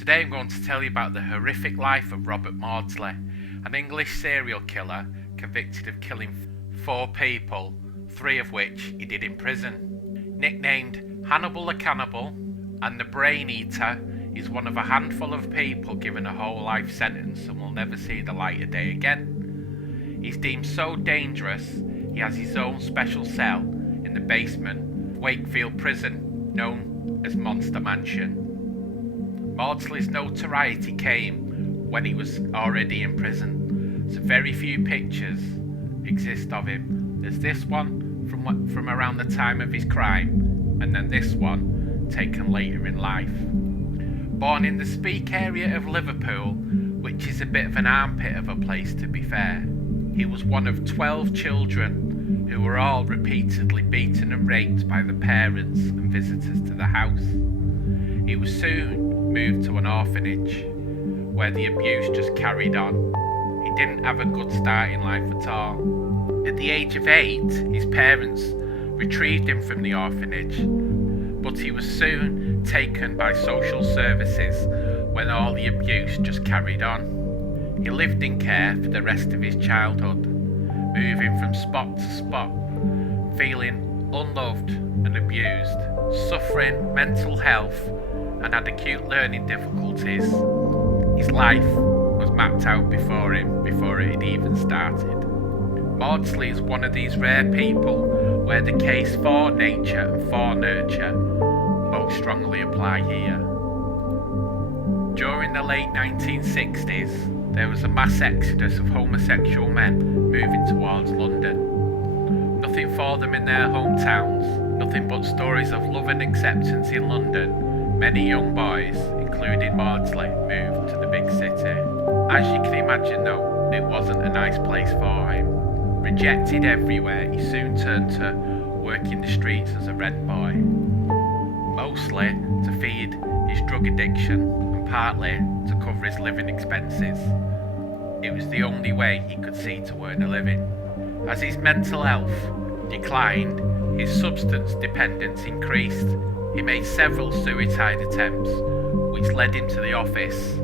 Today I'm going to tell you about the horrific life of Robert Maudsley, an English serial killer convicted of killing 4 people, 3 of which he did in prison. Nicknamed Hannibal the Cannibal and the Brain Eater, he's one of a handful of people given a whole life sentence and will never see the light of day again. He's deemed so dangerous, he has his own special cell in the basement of Wakefield prison, known as Monster Mansion. Maudsley's notoriety came when he was already in prison, so very few pictures exist of him. There's this one from around the time of his crime, and then this one taken later in life. Born in the Speke area of Liverpool, which is a bit of an armpit of a place to be fair, he was one of 12 children who were all repeatedly beaten and raped by the parents and visitors to the house. He was soon moved to an orphanage where the abuse just carried on. He didn't have a good start in life at all. At the age of 8, his parents retrieved him from the orphanage, but he was soon taken by social services when all the abuse just carried on. He lived in care for the rest of his childhood, moving from spot to spot, feeling unloved and abused, suffering mental health and had acute learning difficulties. His life was mapped out before it had even started. Maudsley is one of these rare people where the case for nature and for nurture both strongly apply here. During the late 1960s, there was a mass exodus of homosexual men moving towards London. Nothing for them in their hometowns, nothing but stories of love and acceptance in London. Many young boys, including Maudsley, moved to the big city. As you can imagine though, it wasn't a nice place for him. Rejected everywhere, he soon turned to working the streets as a rent boy. Mostly to feed his drug addiction and partly to cover his living expenses. It was the only way he could see to earn a living. As his mental health declined, his substance dependence increased. He made several suicide attempts, which led him to the office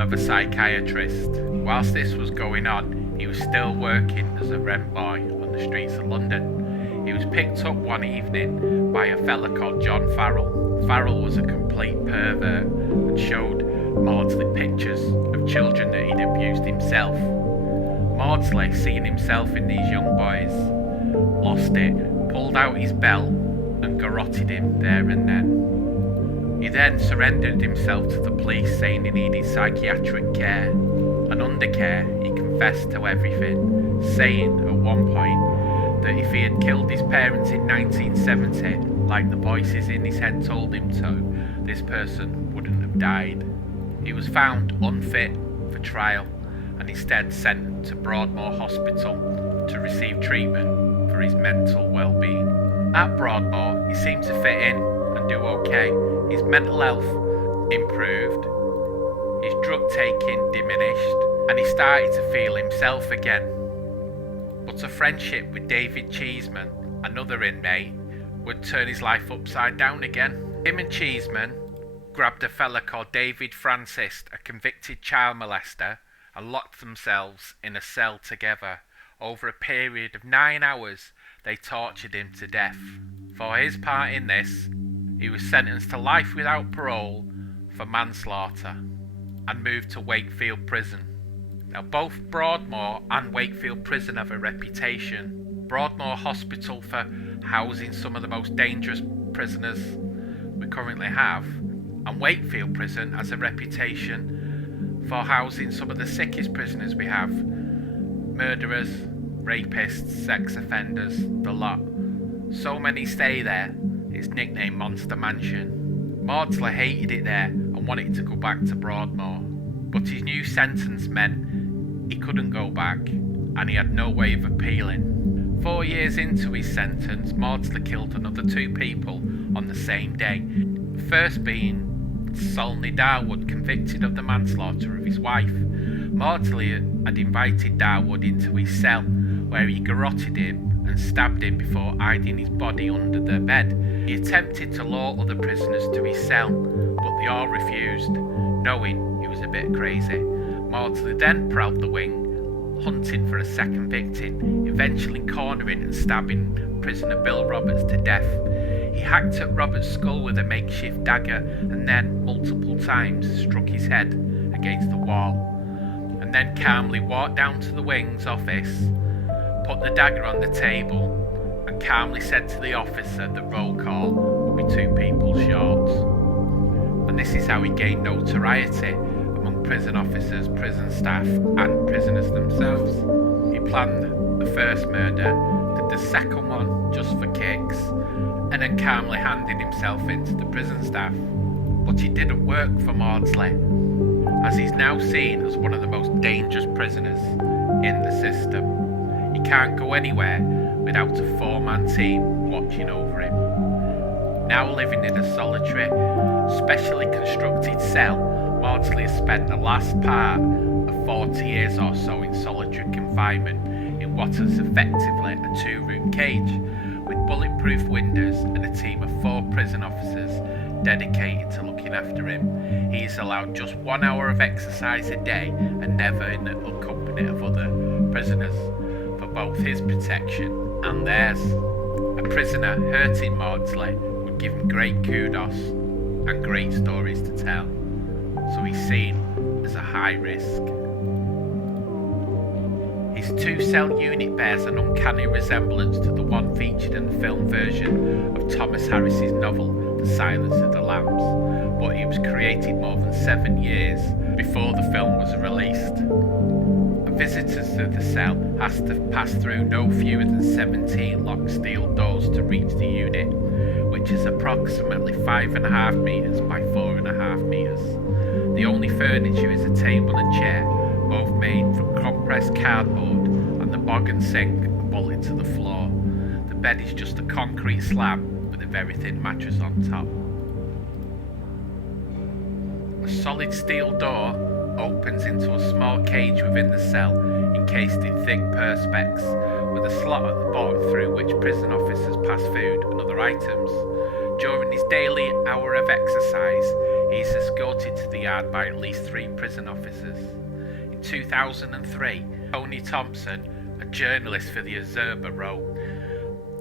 of a psychiatrist. Whilst this was going on, he was still working as a rent boy on the streets of London. He was picked up one evening by a fella called John Farrell. Farrell was a complete pervert and showed Maudsley pictures of children that he'd abused himself. Maudsley, seeing himself in these young boys, lost it, pulled out his belt and garroted him there and then. He then surrendered himself to the police, saying he needed psychiatric care, and under care he confessed to everything, saying at one point that if he had killed his parents in 1970, like the voices in his head told him to, this person wouldn't have died. He was found unfit for trial and instead sent to Broadmoor Hospital to receive treatment for his mental well-being. At Broadmoor, he seemed to fit in and do okay. His mental health improved, his drug taking diminished, and he started to feel himself again. But a friendship with David Cheeseman, another inmate, would turn his life upside down again. Him and Cheeseman grabbed a fella called David Francis, a convicted child molester, and locked themselves in a cell together. Over a period of 9 hours, they tortured him to death. For his part in this, he was sentenced to life without parole for manslaughter and moved to Wakefield prison. Now both Broadmoor and Wakefield prison have a reputation. Broadmoor Hospital for housing some of the most dangerous prisoners we currently have, and Wakefield prison has a reputation for housing some of the sickest prisoners we have. Murderers, rapists, sex offenders, the lot. So many stay there, it's nicknamed Monster Mansion. Maudsley hated it there and wanted to go back to Broadmoor, but his new sentence meant he couldn't go back and he had no way of appealing. 4 years into his sentence, Maudsley killed another 2 people on the same day. The first being Solney Darwood, convicted of the manslaughter of his wife. Maudsley had invited Darwood into his cell, where he garroted him and stabbed him before hiding his body under the bed. He attempted to lure other prisoners to his cell, but they all refused, knowing he was a bit crazy. Maudsley then prowled the wing, hunting for a second victim, eventually cornering and stabbing prisoner Bill Roberts to death. He hacked at Roberts' skull with a makeshift dagger and then, multiple times, struck his head against the wall, and then calmly walked down to the wing's office, put the dagger on the table, and calmly said to the officer that roll call would be 2 people short. And this is how he gained notoriety among prison officers, prison staff, and prisoners themselves. He planned the first murder, did the second one just for kicks, and then calmly handed himself in to the prison staff. But it didn't work for Maudsley, as he's now seen as one of the most dangerous prisoners in the system. He can't go anywhere without a 4-man team watching over him. Now living in a solitary, specially constructed cell, Maudsley has spent the last part of 40 years or so in solitary confinement in what is effectively a 2-room cage with bulletproof windows and a team of 4 prison officers dedicated to looking after him. He is allowed just 1 hour of exercise a day and never in the company of other prisoners, for both his protection and theirs. A prisoner hurting Maudsley would give him great kudos and great stories to tell, so he's seen as a high risk. His 2-cell unit bears an uncanny resemblance to the one featured in the film version of Thomas Harris's novel The Silence of the Lambs, but it was created more than 7 years before the film was released. Visitors to the cell has to pass through no fewer than 17 locked steel doors to reach the unit, which is approximately 5.5 metres by 4.5 metres. The only furniture is a table and chair, both made from compressed cardboard, and the bog and sink are bolted to the floor. The bed is just a concrete slab with a very thin mattress on top. A solid steel door opens into a small cage within the cell, encased in thick perspex, with a slot at the bottom through which prison officers pass food and other items. During his daily hour of exercise, he is escorted to the yard by at least 3 prison officers. In 2003, Tony Thompson, a journalist for the Observer, wrote,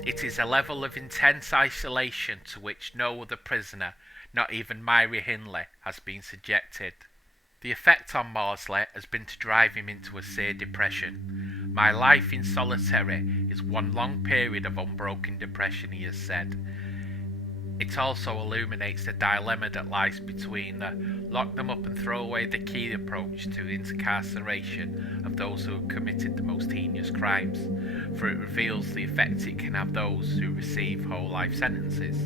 "It is a level of intense isolation to which no other prisoner, not even Myra Hindley, has been subjected." The effect on Maudsley has been to drive him into a severe depression. "My life in solitary is one long period of unbroken depression," he has said. It also illuminates the dilemma that lies between the lock them up and throw away the key approach to the incarceration of those who have committed the most heinous crimes, for it reveals the effect it can have those who receive whole life sentences.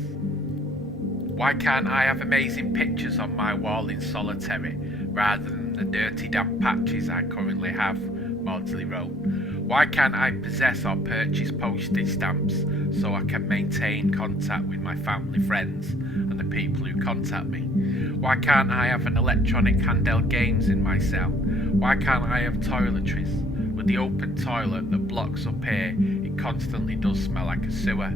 "Why can't I have amazing pictures on my wall in solitary, rather than the dirty damp patches I currently have?" Maudsley wrote. "Why can't I possess or purchase postage stamps so I can maintain contact with my family, friends, and the people who contact me? Why can't I have an electronic handheld games in my cell? Why can't I have toiletries? With the open toilet that blocks up here, it constantly does smell like a sewer."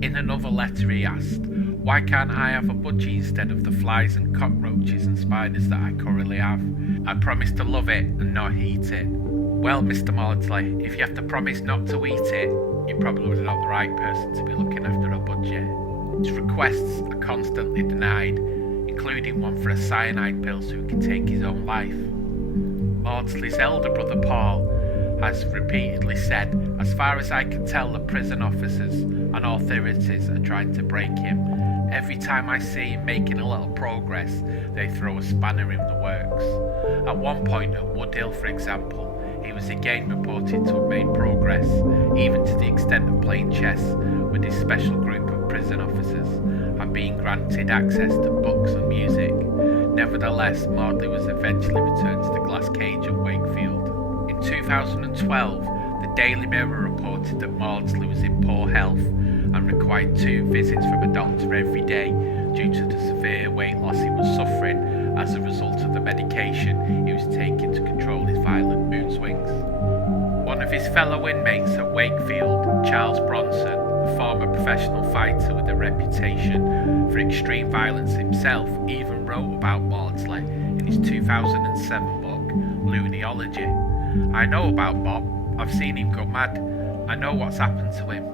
In another letter he asked, "Why can't I have a budgie instead of the flies and cockroaches and spiders that I currently have? I promise to love it and not eat it." Well, Mr. Maudsley, if you have to promise not to eat it, you're probably not the right person to be looking after a budgie. His requests are constantly denied, including one for a cyanide pill so he can take his own life. Maudsley's elder brother Paul has repeatedly said, "As far as I can tell, the prison officers and authorities are trying to break him. Every time I see him making a little progress, they throw a spanner in the works." At one point at Woodhill, for example, he was again reported to have made progress, even to the extent of playing chess with his special group of prison officers and being granted access to books and music. Nevertheless, Maudsley was eventually returned to the glass cage at Wakefield. In 2012, the Daily Mirror reported that Maudsley was in poor health and required 2 visits from a doctor every day due to the severe weight loss he was suffering as a result of the medication he was taking to control his violent mood swings. One of his fellow inmates at Wakefield, Charles Bronson, former professional fighter with a reputation for extreme violence himself, even wrote about Maudsley in his 2007 book, Lunaology. I know about Bob. I've seen him go mad. I know what's happened to him.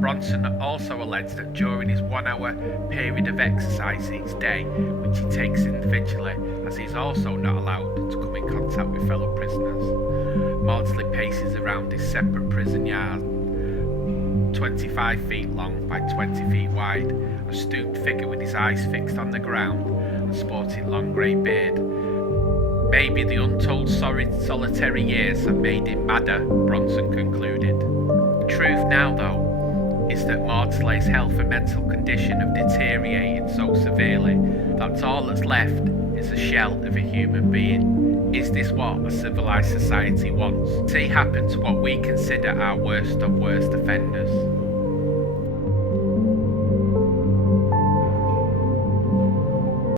Bronson also alleged that during his 1 hour period of exercise each day, which he takes individually, as he is also not allowed to come in contact with fellow prisoners, Maudsley paces around his separate prison yard, 25 feet long by 20 feet wide, a stooped figure with his eyes fixed on the ground and sporting long grey beard. Maybe the untold solitary years have made him madder, Bronson concluded. The truth now, though, is that Maudsley's health and mental condition have deteriorated so severely that all that's left is a shell of a human being. Is this what a civilised society wants? See happen to what we consider our worst of worst offenders.